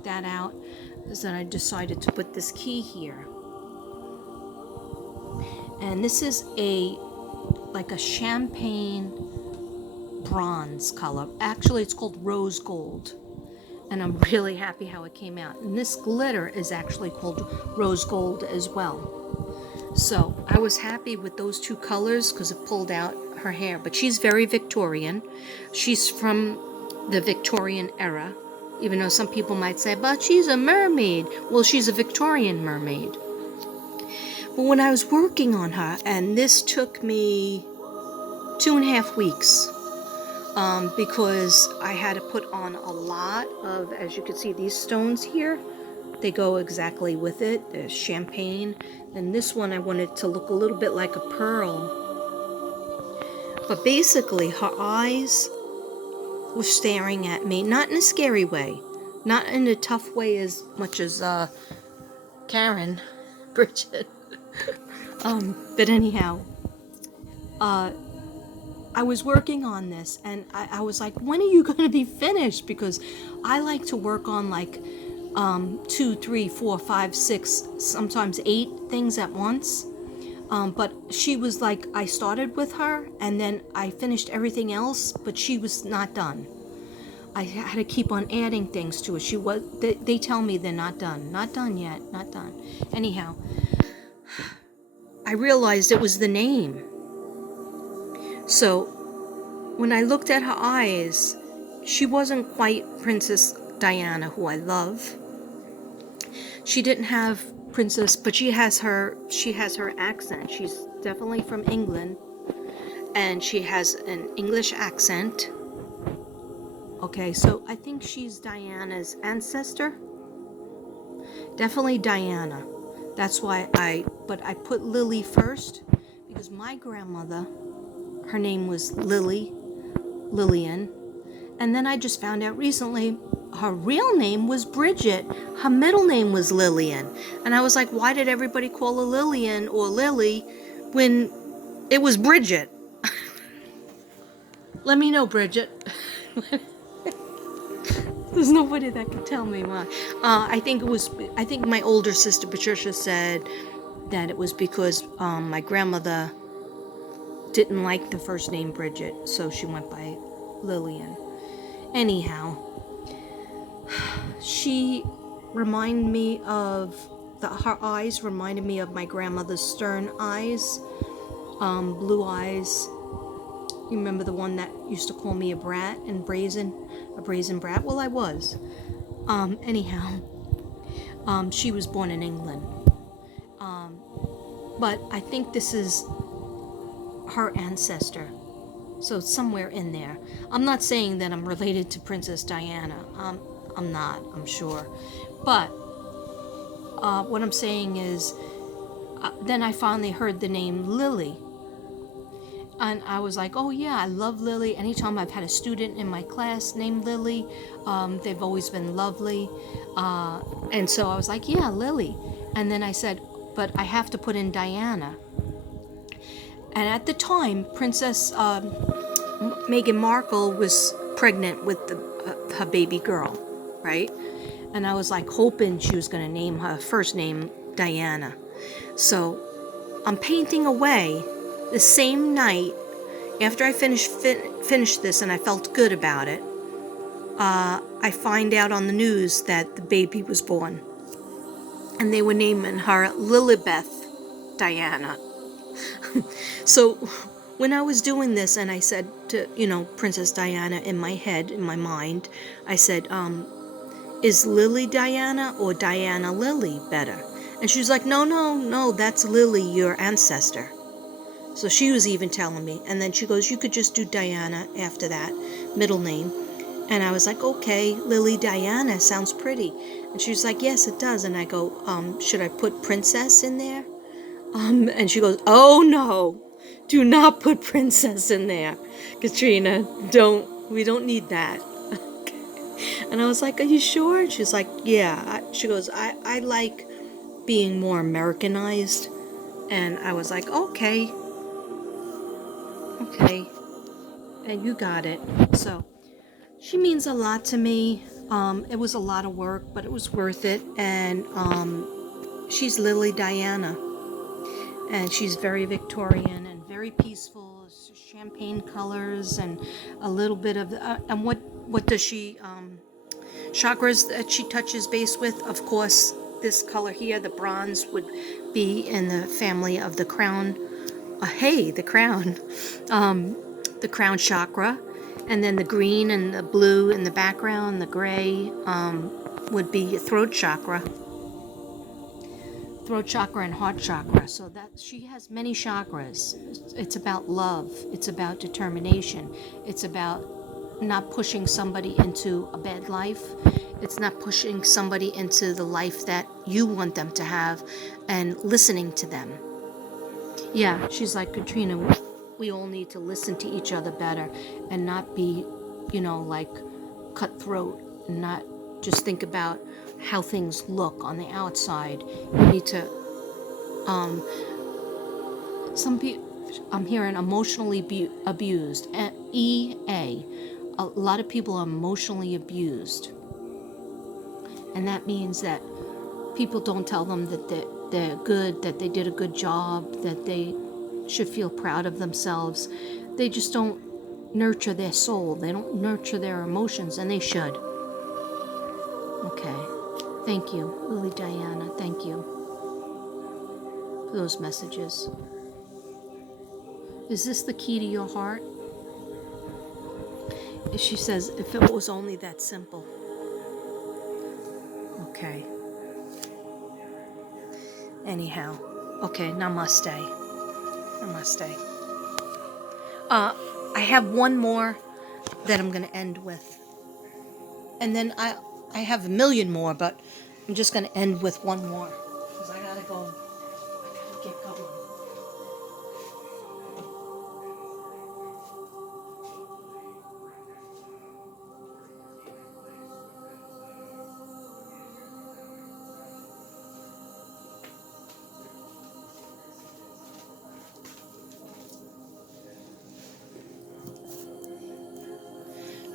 take that out is that I decided to put this key here. And this is like a champagne bronze color. Actually, it's called rose gold. And I'm really happy how it came out. And this glitter is actually called rose gold as well. So I was happy with those two colors because it pulled out her hair. But she's very Victorian. She's from the Victorian era, even though some people might say, but she's a mermaid. Well, she's a Victorian mermaid. But when I was working on her, and this took me 2.5 weeks, because I had to put on a lot of, as you can see, these stones here, they go exactly with it. There's champagne. And this one I wanted to look a little bit like a pearl. But basically, her eyes were staring at me, not in a scary way, not in a tough way as much as Karen, Bridget. But anyhow, I was working on this, and I was like, when are you going to be finished? Because I like to work on like 2, 3, 4, 5, 6, sometimes 8 things at once. But she was like, I started with her, and then I finished everything else, but she was not done. I had to keep on adding things to it. They tell me they're not done. Not done yet, not done. Anyhow, I realized it was the name. So when I looked at her eyes, she wasn't quite Princess Diana, who I love. She didn't have princess, but she has her accent. She's definitely from England, and she has an English accent. Okay, so I think she's Diana's ancestor. Definitely Diana. That's why I put Lily first, because my grandmother, her name was Lillian, and then I just found out recently her real name was Bridget. Her middle name was Lillian. And I was like, why did everybody call her Lillian or Lily when it was Bridget? Let me know, Bridget. There's nobody that can tell me why. I think my older sister Patricia said that it was because my grandmother didn't like the first name Bridget, so she went by Lillian. Anyhow, she reminded me of her eyes reminded me of my grandmother's stern eyes, blue eyes. You remember the one that used to call me a brat and a brazen brat? Well, I was. Anyhow, she was born in England. But I think this is her ancestor. So it's somewhere in there. I'm not saying that I'm related to Princess Diana. I'm not, I'm sure. But what I'm saying is, then I finally heard the name Lily. And I was like, oh yeah, I love Lily. Anytime I've had a student in my class named Lily, they've always been lovely. And so I was like, yeah, Lily. And then I said, but I have to put in Diana. And at the time, Princess Meghan Markle was pregnant with her baby girl, right? And I was like hoping she was going to name her first name Diana. So I'm painting away. The same night after I finished this and I felt good about it, I find out on the news that the baby was born. And they were naming her Lilibeth Diana. So when I was doing this and I said to, Princess Diana in my head, in my mind, I said, is Lily Diana or Diana Lily better? And she was like, no, that's Lily, your ancestor. So she was even telling me. And then she goes, you could just do Diana after that, middle name. And I was like, okay, Lily Diana sounds pretty. And she was like, yes, it does. And I go, should I put princess in there? And she goes, oh no, do not put princess in there, Katrina. We don't need that. And I was like, are you sure? And she's like, yeah. She goes, I like being more Americanized. And I was like, okay. And you got it. So she means a lot to me. It was a lot of work, but it was worth it. And she's Lily Diana, and she's very Victorian and very peaceful. Champagne colors and a little bit of and what does she chakras that she touches base with? Of course, this color here, the bronze, would be in the family of the crown. Hey, the crown, the crown chakra, and then the green and the blue in the background, the gray would be throat chakra. Throat chakra and heart chakra. So that she has many chakras. It's about love. It's about determination. It's about not pushing somebody into a bad life. It's not pushing somebody into the life that you want them to have, and listening to them. Yeah, she's like, Katrina, we all need to listen to each other better and not be, like cutthroat, and not just think about how things look on the outside. You need to, some people, I'm hearing emotionally abused. EA. A lot of people are emotionally abused. And that means that people don't tell them that they're good, that they did a good job, that they should feel proud of themselves. They just don't nurture their soul. They don't nurture their emotions, and they should. Okay. Thank you, Lily Diana. Thank you for those messages. Is this the key to your heart? She says, if it was only that simple. Okay. Anyhow. Okay, namaste. Namaste. I have one more that I'm going to end with. And then I have a million more, but I'm just going to end with one more. Because I got to go get going.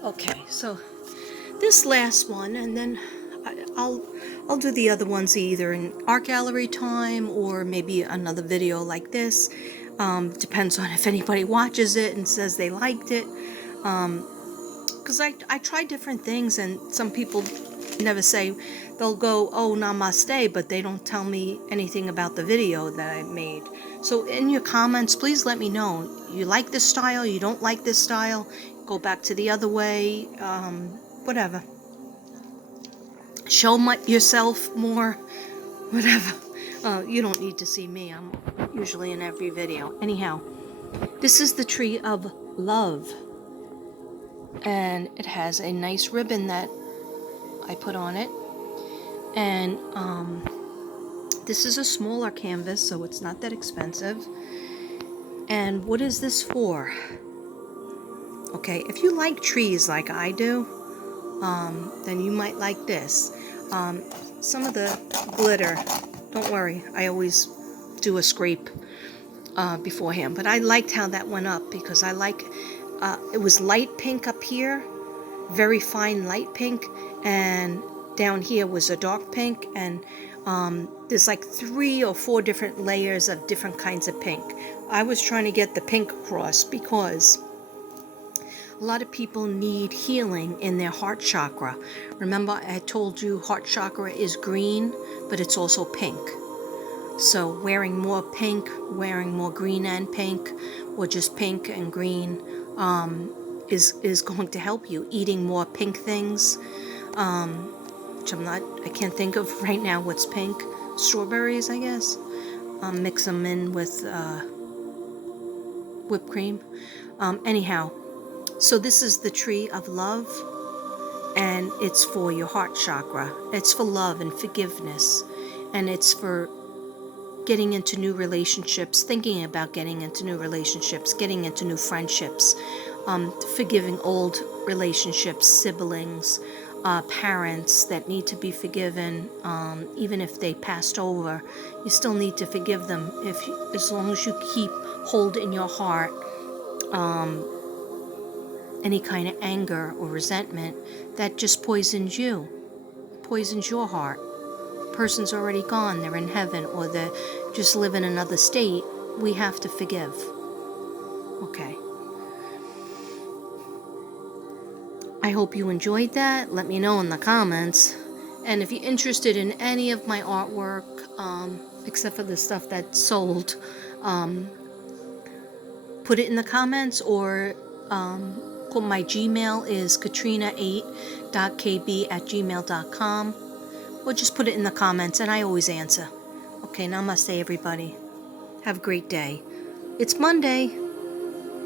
Okay, so this last one, and then I'll do the other ones either in art gallery time or maybe another video like this. Depends on if anybody watches it and says they liked it. Because I try different things, and some people never say, they'll go, oh, namaste, but they don't tell me anything about the video that I made. So in your comments, please let me know. You like this style, you don't like this style, go back to the other way, whatever. Show yourself more, whatever. You don't need to see me. I'm usually in every video. Anyhow, this is the tree of love. And it has a nice ribbon that I put on it. And this is a smaller canvas, so it's not that expensive. And what is this for? Okay, if you like trees like I do, then you might like this. Some of the glitter, don't worry, I always do a scrape beforehand. But I liked how that went up because I like, it was light pink up here, very fine light pink, and down here was a dark pink, and there's like 3 or 4 different layers of different kinds of pink. I was trying to get the pink across because a lot of people need healing in their heart chakra. Remember, I told you heart chakra is green, but it's also pink. So wearing more pink, wearing more green and pink, or just pink and green, is going to help you. Eating more pink things, which I can't think of right now what's pink. Strawberries, I guess. Mix them in with whipped cream. Anyhow, so this is the tree of love, and it's for your heart chakra. It's for love and forgiveness, and it's for getting into new relationships, thinking about getting into new relationships, getting into new friendships, forgiving old relationships, siblings, parents that need to be forgiven. Even if they passed over, you still need to forgive them. As long as you keep hold in your heart, any kind of anger or resentment that just poisons you, poisons your heart. Person's already gone, they're in heaven, or they just live in another state. We have to forgive. Okay. I hope you enjoyed that. Let me know in the comments. And if you're interested in any of my artwork, except for the stuff that's sold, put it in the comments, or my Gmail is katrina8.kb@gmail.com, or just put it in the comments and I always answer. Okay, namaste everybody. Have a great day. It's Monday.